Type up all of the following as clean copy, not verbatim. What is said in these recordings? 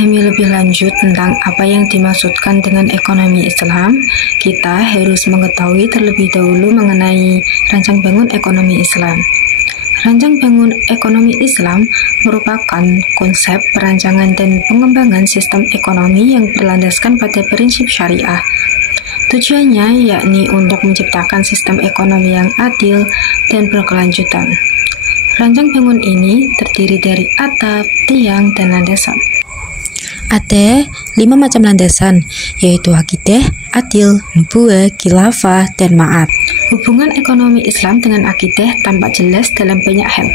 memahami lebih lanjut tentang apa yang dimaksudkan dengan ekonomi Islam, kita harus mengetahui terlebih dahulu mengenai rancang bangun ekonomi Islam. Rancang bangun ekonomi Islam merupakan konsep perancangan dan pengembangan sistem ekonomi yang berlandaskan pada prinsip syariah. Tujuannya yakni untuk menciptakan sistem ekonomi yang adil dan berkelanjutan. Rancang bangun ini terdiri dari atap, tiang, dan landasan. Ada 5 macam landasan, yaitu akidah, adil, nubuwah, khilafah, dan ma'at. Hubungan ekonomi Islam dengan akidah tampak jelas dalam banyak hal,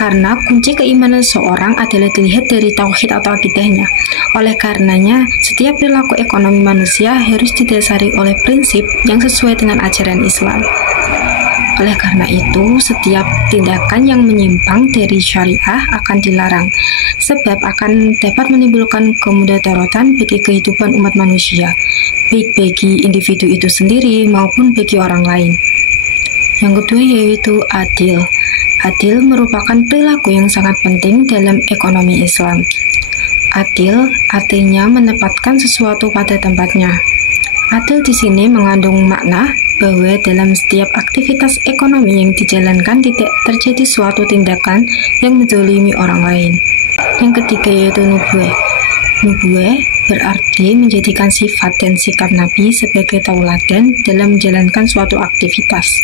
karena kunci keimanan seorang adalah dilihat dari tauhid atau akidahnya. Oleh karenanya, setiap perilaku ekonomi manusia harus didasari oleh prinsip yang sesuai dengan ajaran Islam. Oleh karena itu, setiap tindakan yang menyimpang dari syariah akan dilarang, sebab akan dapat menimbulkan kemudaratan bagi kehidupan umat manusia, baik bagi individu itu sendiri maupun bagi orang lain. Yang kedua yaitu adil. Adil merupakan perilaku yang sangat penting dalam ekonomi Islam. Adil artinya menempatkan sesuatu pada tempatnya. Adil di sini mengandung makna bahwa dalam setiap aktivitas ekonomi yang dijalankan tidak terjadi suatu tindakan yang menzalimi orang lain. Yang ketiga yaitu nubuwah. Nubuwah berarti menjadikan sifat dan sikap Nabi sebagai tauladan dalam menjalankan suatu aktivitas.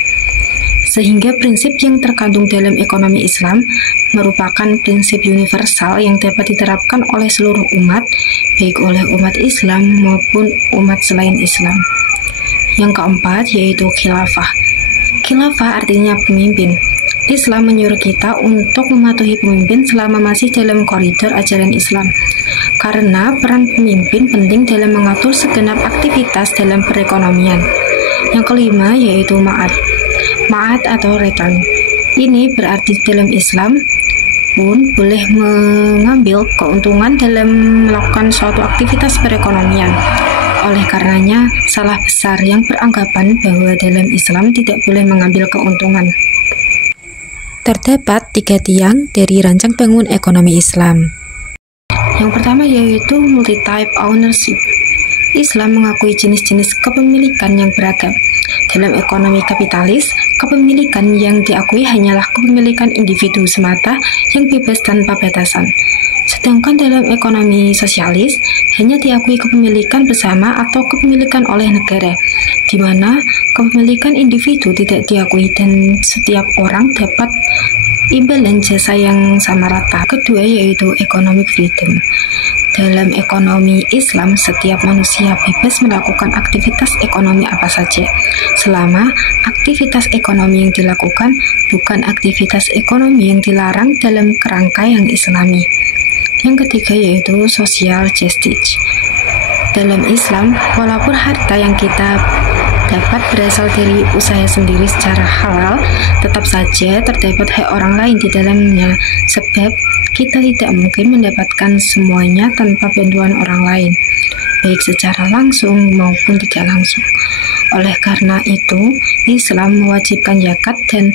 Sehingga prinsip yang terkandung dalam ekonomi Islam merupakan prinsip universal yang dapat diterapkan oleh seluruh umat, baik oleh umat Islam maupun umat selain Islam. Yang keempat yaitu khilafah. Khilafah artinya pemimpin. Islam menyuruh kita untuk mematuhi pemimpin selama masih dalam koridor ajaran Islam, karena peran pemimpin penting dalam mengatur segenap aktivitas dalam perekonomian. Yang kelima yaitu ma'at. Ma'at atau return. Ini berarti dalam Islam pun boleh mengambil keuntungan dalam melakukan suatu aktivitas perekonomian. Oleh karenanya, salah besar yang beranggapan bahwa dalam Islam tidak boleh mengambil keuntungan. Terdapat 3 tiang dari rancang bangun ekonomi Islam. Yang pertama yaitu multi-type ownership. Islam mengakui jenis-jenis kepemilikan yang beragam. Dalam ekonomi kapitalis, kepemilikan yang diakui hanyalah kepemilikan individu semata yang bebas tanpa batasan. Sedangkan dalam ekonomi sosialis, hanya diakui kepemilikan bersama atau kepemilikan oleh negara, di mana kepemilikan individu tidak diakui dan setiap orang dapat imbalan jasa yang sama rata. Kedua yaitu economic freedom. Dalam ekonomi Islam, setiap manusia bebas melakukan aktivitas ekonomi apa saja, selama aktivitas ekonomi yang dilakukan bukan aktivitas ekonomi yang dilarang dalam kerangka yang Islami. Yang ketiga yaitu social justice. Dalam Islam, walaupun harta yang kita dapat berasal dari usaha sendiri secara halal, tetap saja terdapat hak orang lain di dalamnya, sebab kita tidak mungkin mendapatkan semuanya tanpa bantuan orang lain, baik secara langsung maupun tidak langsung. Oleh karena itu, Islam mewajibkan zakat dan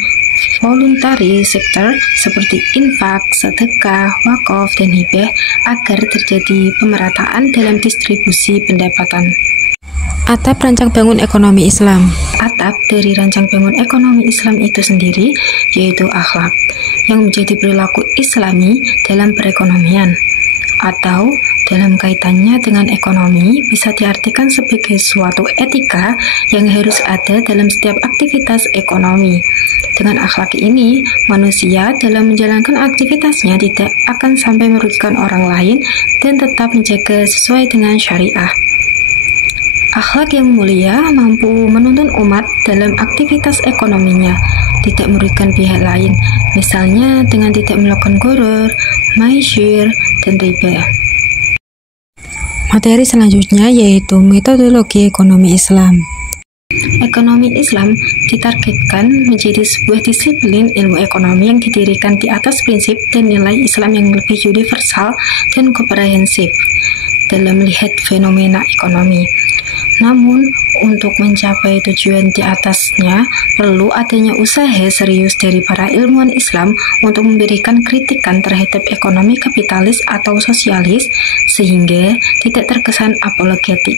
voluntary sektor seperti infak, sedekah, wakaf, dan hibah agar terjadi pemerataan dalam distribusi pendapatan. Atap rancang bangun ekonomi Islam. Atap dari rancang bangun ekonomi Islam itu sendiri yaitu akhlak, yang menjadi perilaku Islami dalam perekonomian, atau dalam kaitannya dengan ekonomi bisa diartikan sebagai suatu etika yang harus ada dalam setiap aktivitas ekonomi. Dengan akhlak ini, manusia dalam menjalankan aktivitasnya tidak akan sampai merugikan orang lain dan tetap menjaga sesuai dengan syariah. Akhlak yang mulia mampu menuntun umat dalam aktivitas ekonominya, tidak merugikan pihak lain, misalnya dengan tidak melakukan gharar, maisir, dan riba. Materi selanjutnya yaitu metodologi ekonomi Islam. Ekonomi Islam ditargetkan menjadi sebuah disiplin ilmu ekonomi yang didirikan di atas prinsip dan nilai Islam yang lebih universal dan komprehensif dalam melihat fenomena ekonomi. Namun, untuk mencapai tujuan di atasnya, perlu adanya usaha serius dari para ilmuwan Islam untuk memberikan kritikan terhadap ekonomi kapitalis atau sosialis, sehingga tidak terkesan apologetik.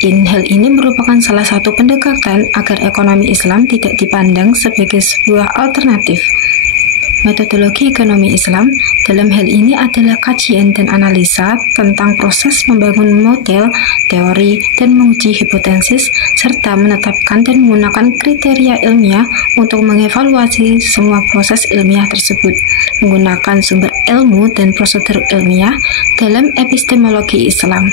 Hal ini merupakan salah satu pendekatan agar ekonomi Islam tidak dipandang sebagai sebuah alternatif. Metodologi ekonomi Islam dalam hal ini adalah kajian dan analisa tentang proses membangun model, teori, dan menguji hipotesis, serta menetapkan dan menggunakan kriteria ilmiah untuk mengevaluasi semua proses ilmiah tersebut, menggunakan sumber ilmu dan prosedur ilmiah dalam epistemologi Islam.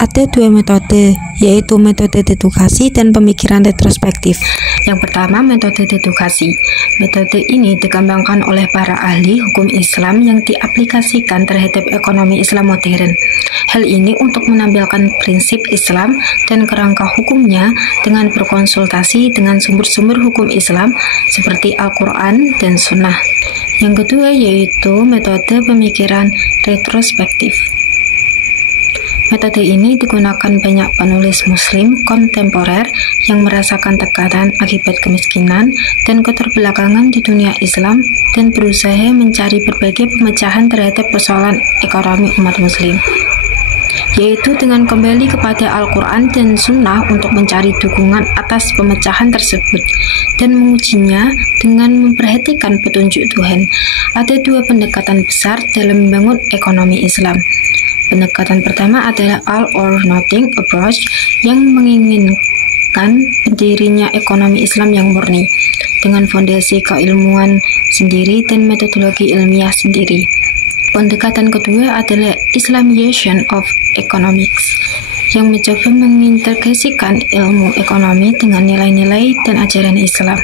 Ada dua metode, yaitu metode dedukasi dan pemikiran retrospektif. Yang pertama, metode dedukasi. Metode ini dikembangkan oleh para ahli hukum Islam yang diaplikasikan terhadap ekonomi Islam modern. Hal ini untuk menampilkan prinsip Islam dan kerangka hukumnya dengan berkonsultasi dengan sumber-sumber hukum Islam seperti Al-Quran dan Sunnah. Yang kedua yaitu metode pemikiran retrospektif. Metode ini digunakan banyak penulis Muslim kontemporer yang merasakan tekanan akibat kemiskinan dan keterbelakangan di dunia Islam dan berusaha mencari berbagai pemecahan terhadap persoalan ekonomi umat Muslim, yaitu dengan kembali kepada Al-Quran dan Sunnah untuk mencari dukungan atas pemecahan tersebut dan mengujinya dengan memperhatikan petunjuk Tuhan. Ada dua pendekatan besar dalam membangun ekonomi Islam. Pendekatan pertama adalah all or nothing approach yang menginginkan berdirinya ekonomi Islam yang murni dengan fondasi keilmuan sendiri dan metodologi ilmiah sendiri. Pendekatan kedua adalah Islamization of Economics yang mencoba mengintegrasikan ilmu ekonomi dengan nilai-nilai dan ajaran Islam.